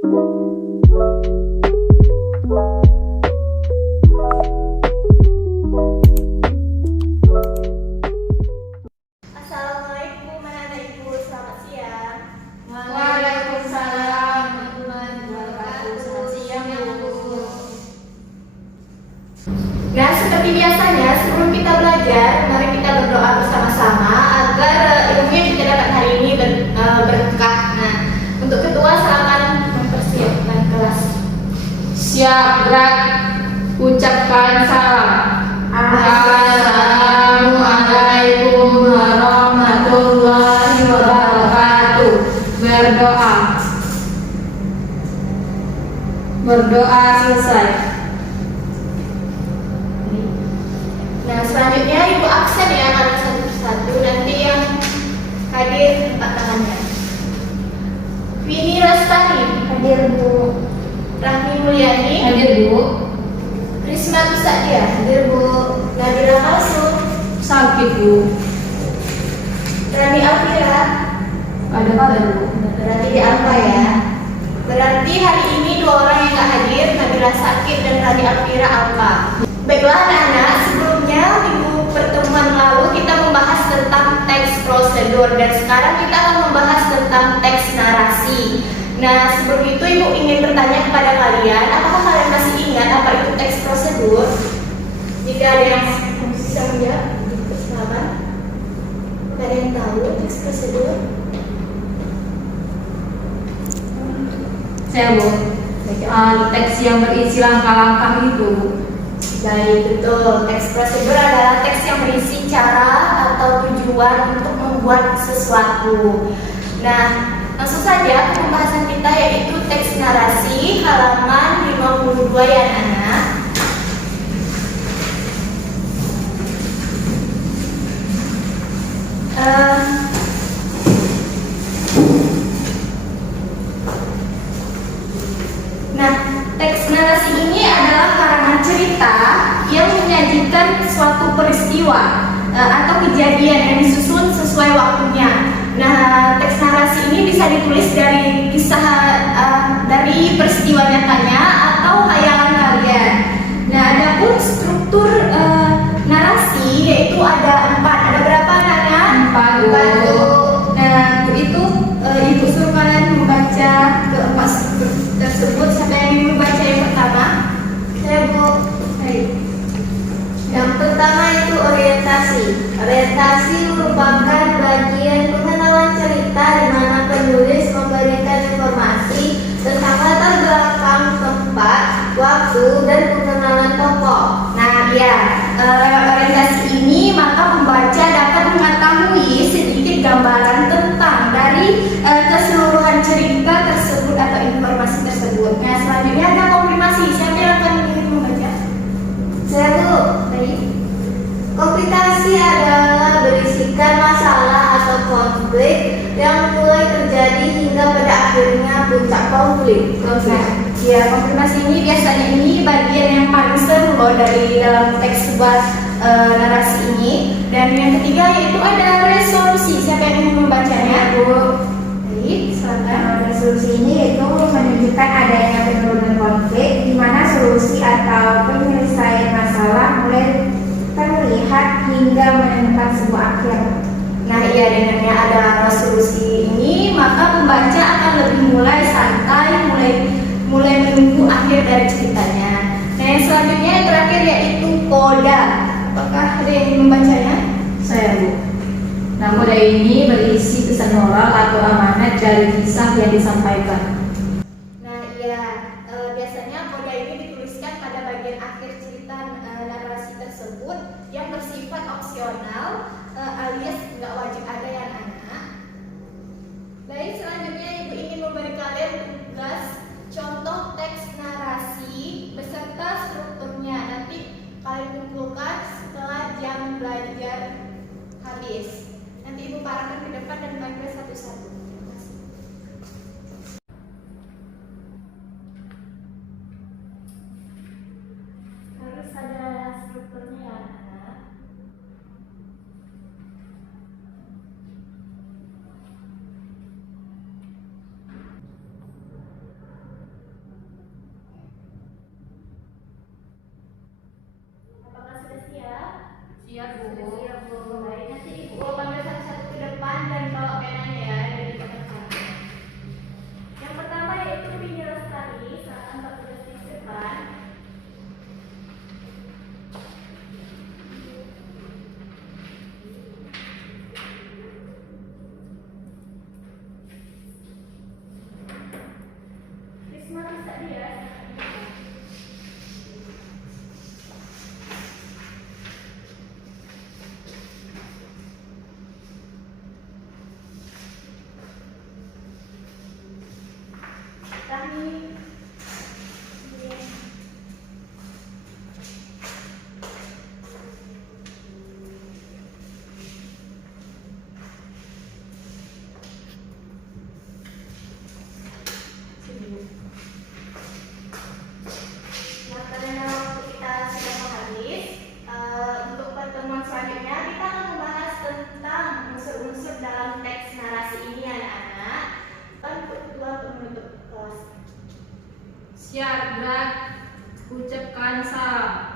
Assalamualaikum anak-anak ibu, selamat siang. Waalaikumsalam warahmatullahi wabarakatuh. Selamat siang Bu. Nah, seperti biasanya sebelum kita belajar, mari kita berdoa bersama-sama agar ilmu yang kita dapat hari ini berkah. Nah, untuk ketua silakan mempersiapkan kelas. Siap gerak. Ucapkan salam. Assalamualaikum warahmatullahi wabarakatuh. Berdoa selesai. Nah, selanjutnya ibu absen ya, kalau satu persatu. Nanti yang hadir angkat tangannya. Vini Rastani Hadir Bu. Rahmi Mulyani Hadir Bu. Risma Tusadia Hadir Bu. Nadira Kalsum Sakit Bu. Rani Alfira. Ada Bu. Berarti di apa ya? Berarti hari ini dua orang yang gak hadir, Nabila sakit dan Rani Alfira apa? Baiklah anak-anak, sebelumnya minggu pertemuan lalu kita membahas tentang teks prosedur dan sekarang kita akan membahas tentang teks narasi. Nah, sebelum itu ibu ingin bertanya kepada kalian, apakah kalian masih ingat apa itu teks prosedur? Jika ada yang bisa menjawab, silakan. Ada yang tahu teks prosedur? Saya Bu. Teks yang berisi langkah-langkah itu. Baik, betul. Teks prosedur adalah teks yang berisi cara atau tujuan untuk membuat sesuatu. Nah, langsung saja ke pembahasan kita yaitu teks narasi halaman 52 ya anak. Nah, teks narasi ini adalah karangan cerita yang menyajikan suatu peristiwa atau kejadian yang disusun sesuai waktunya. Nah, teks narasi ini bisa ditulis dari kisah dari peristiwa nyatanya atau khayalan kalian. Nah, adapun struktur narasi yaitu ada 4. Ada berapa anak-anak? 4 Bu. Nah, untuk itu ibu suruh kalian membaca keempat struktur tersebut. Siapa yang ingin membaca yang pertama? Saya Bu. Baik. Yang pertama itu orientasi. Orientasi merupakan bagian pengenalan cerita di mana penulis memberikan informasi tentang latar belakang, tempat, waktu, dan pengenalan tokoh. Nah, ya, lewat orientasi ini maka pembaca dapat mengetahui sedikit gambaran tentang dari keseluruhan cerita tersebut atau informasi tersebut. Nah, selanjutnya ada komprimasi. Siapa yang akan ingin membaca? Saya Bu. Baik. Komplikasi adalah berisikan masalah atau konflik yang mulai terjadi hingga pada akhirnya puncak konflik. Nah, ya, komprimasi ini biasanya ini bagian yang paling seru loh dari dalam teks sebuah narasi ini. Dan yang ketiga yaitu ada resolusi. Siapa yang ingin membacanya? Bu. Baik, silakan. Resolusi ini yaitu menunjukkan adanya penurunan konflik di mana solusi atau penyelesaian masalah mulai terlihat hingga menemukan sebuah akhir. Nah, iya, dengannya ada resolusi ini maka pembaca akan lebih mulai santai, mulai menunggu akhir dari ceritanya. Nah, yang selanjutnya yang terakhir yaitu koda. Apakah ada yang ingin membacanya? Saya Bu. Nah, kode ini berisi pesan moral atau amanat dari kisah yang disampaikan. Nah, iya, biasanya koda ini dituliskan pada bagian akhir cerita narasi tersebut yang bersifat opsional alias nggak wajib ada ya anak. Baik, selanjutnya ibu ingin memberi kalian tugas contoh teks narasi beserta strukturnya. Nanti kalian kumpulkan setelah jam belajar habis. Nanti ibu parahkan ke depan dan panggil satu-satu. Terima kasih. Harus ada strukturnya ya anak. Siap, gerak. Ucapkan salam.